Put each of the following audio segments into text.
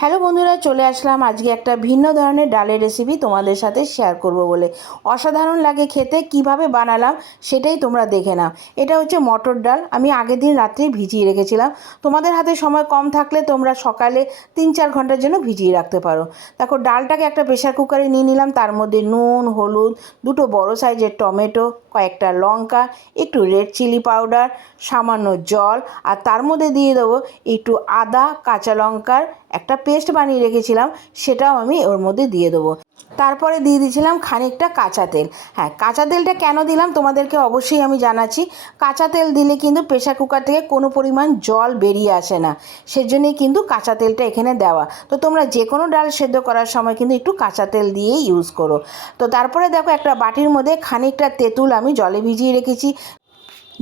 Hello বন্ধুরা, চলে আসলাম আজকে একটা ভিন্ন ধরনের ডালের রেসিপি তোমাদের সাথে শেয়ার করব বলে। অসাধারণ লাগে খেতে, কিভাবে বানালাম সেটাই তোমরা দেখে নাও। এটা হচ্ছে মটর ডাল, আমি আগের দিন রাত্রেই ভিজিয়ে রেখেছিলাম। তোমাদের হাতে সময় কম থাকলে তোমরা সকালে 3-4 ঘন্টার জন্য ভিজিয়ে রাখতে পারো। দেখো, ডালটাকে একটা প্রেশার কুকারে নিয়ে নিলাম। তার মধ্যে নুন, হলুদ, দুটো বড় সাইজের টমেটো, কয়েকটা লঙ্কা, একটু রেড চিলি পাউডার, সামান্য জল, আর তার মধ্যে দিয়ে দেবো একটু আদা, কাঁচা লঙ্কার একটা পেস্ট বানিয়ে রেখেছিলাম, সেটাও আমি ওর মধ্যে দিয়ে দেবো। তারপরে দিয়ে দিয়েছিলাম খানিকটা কাঁচা তেল। হ্যাঁ, কাঁচা তেলটা কেন দিলাম তোমাদেরকে অবশ্যই আমি জানাচ্ছি। কাঁচা তেল দিলে কিন্তু প্রেশার কুকার থেকে কোনো পরিমাণ জল বেরিয়ে আসে না, সেজন্যই কিন্তু কাঁচা তেলটা এখানে দেওয়া। তো তোমরা যে কোনো ডাল সেদ্ধ করার সময় কিন্তু একটু কাঁচা তেল দিয়েই ইউজ করো। তো তারপরে দেখো, একটা বাটির মধ্যে খানিকটা তেঁতুল আমি জলে ভিজিয়ে রেখেছি।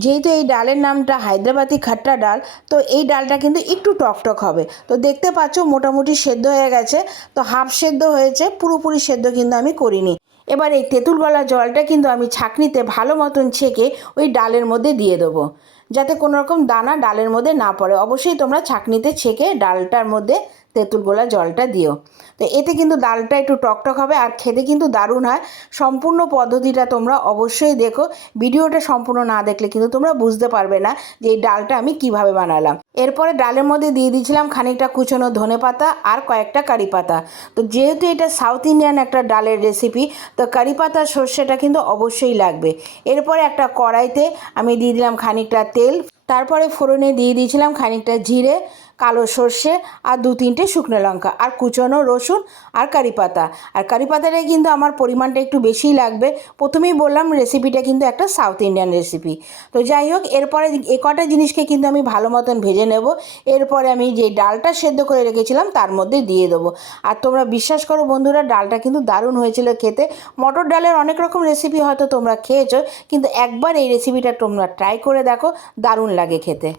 যেহেতু এই ডালের নামটা হায়দ্রাবাদি খাট্টা ডাল, তো এই ডালটা কিন্তু একটু টকটক হবে। তো দেখতে পাচ্ছ মোটামুটি সেদ্ধ হয়ে গেছে। তো হাফ সেদ্ধ হয়েছে, পুরোপুরি সেদ্ধ কিন্তু আমি করিনি। এবার এই তেঁতুল গলা জলটা কিন্তু আমি ছাঁকনিতে ভালো মতন ছেঁকে ওই ডালের মধ্যে দিয়ে দেবো, যাতে কোনো রকম দানা ডালের মধ্যে না পড়ে। অবশ্যই তোমরা ছাঁকনিতে ছেঁকে ডালটার মধ্যে তেঁতুল গোলা জলটা দিও। তো এতে কিন্তু ডালটা একটু টকটক হবে আর খেতে কিন্তু দারুণ হয়। সম্পূর্ণ পদ্ধতিটা তোমরা অবশ্যই দেখো। ভিডিওটা সম্পূর্ণ না দেখলে কিন্তু তোমরা বুঝতে পারবে না যে এই ডালটা আমি কিভাবে বানালাম। এরপরে ডালের মধ্যে দিয়ে দিয়েছিলাম খানিকটা কুচনো ধনেপাতা আর কয়েকটা কারি পাতা। তো যেহেতু এটা সাউথ ইন্ডিয়ান একটা ডালের রেসিপি, তো কারি পাতা সর্ষেটা কিন্তু অবশ্যই লাগবে। এরপরে একটা কড়াইতে আমি দিয়ে দিলাম খানিকটা তেল। তারপরে ফোড়নে দিয়ে দিয়েছিলাম খানিকটা জিরে, কালো সর্ষে আর 2-3টে শুকনো লঙ্কা আর কুচনো রসুন আর কারি পাতা। আর কারি পাতাটাই কিন্তু আমার পরিমাণটা একটু বেশিই লাগবে। প্রথমেই বললাম রেসিপিটা কিন্তু একটা সাউথ ইন্ডিয়ান রেসিপি। তো যাই হোক, এরপরে এ কটা জিনিসকে কিন্তু আমি ভালো মতন ভেজে নেব। এরপরে আমি যে ডালটা সেদ্ধ করে রেখেছিলাম তার মধ্যে দিয়ে দেবো। আর তোমরা বিশ্বাস করো বন্ধুরা, ডালটা কিন্তু দারুণ হয়েছিল খেতে। মটর ডালের অনেক রকম রেসিপি হয়তো তোমরা খেয়েছো, কিন্তু একবার এই রেসিপিটা তোমরা ট্রাই করে দেখো, দারুণ লাগে খেতে।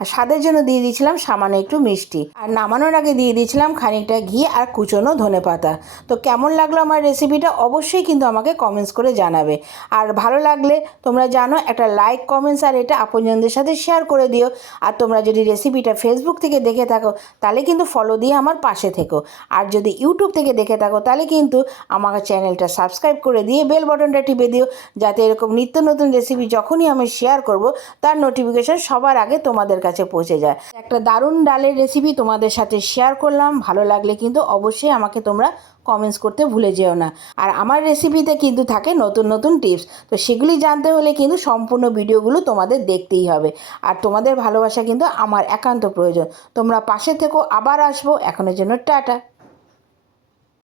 আর স্বাদের জন্য দিয়ে দিয়েছিলাম সামান্য একটু মিষ্টি, আর নামানোর আগে দিয়ে দিয়েছিলাম খানিকটা ঘি আর কুচনো ধনেপাতা। তো কেমন লাগলো আমার রেসিপিটা অবশ্যই কিন্তু আমাকে কমেন্টস করে জানাবে। আর ভালো লাগলে তোমরা জানো, একটা লাইক, কমেন্টস আর এটা আপনজনদের সাথে শেয়ার করে দিও। আর তোমরা যদি রেসিপিটা ফেসবুক থেকে দেখে থাকো তাহলে কিন্তু ফলো দিয়ে আমার পাশে থেকো। আর যদি ইউটিউব থেকে দেখে থাকো তাহলে কিন্তু আমার চ্যানেলটা সাবস্ক্রাইব করে দিয়ে বেল বাটনটা টিপে দিও, যাতে এরকম নিত্য নতুন রেসিপি যখনই আমি শেয়ার করব তার নোটিফিকেশন সবার আগে তোমাদের কাছে পৌঁছে যায়। একটা দারুণ ডালের রেসিপি তোমাদের সাথে শেয়ার করলাম। ভালো লাগলে কিন্তু অবশ্যই আমাকে তোমরা কমেন্টস করতে ভুলে যেও না। আর আমার রেসিপিতে কিন্তু থাকে নতুন নতুন টিপস, তো সেগুলি জানতে হলে কিন্তু সম্পূর্ণ ভিডিওগুলো তোমাদের দেখতেই হবে। আর তোমাদের ভালোবাসা কিন্তু আমার একান্ত প্রয়োজন। তোমরা পাশে থেকো, আবার আসবো। এখনের জন্য টাটা।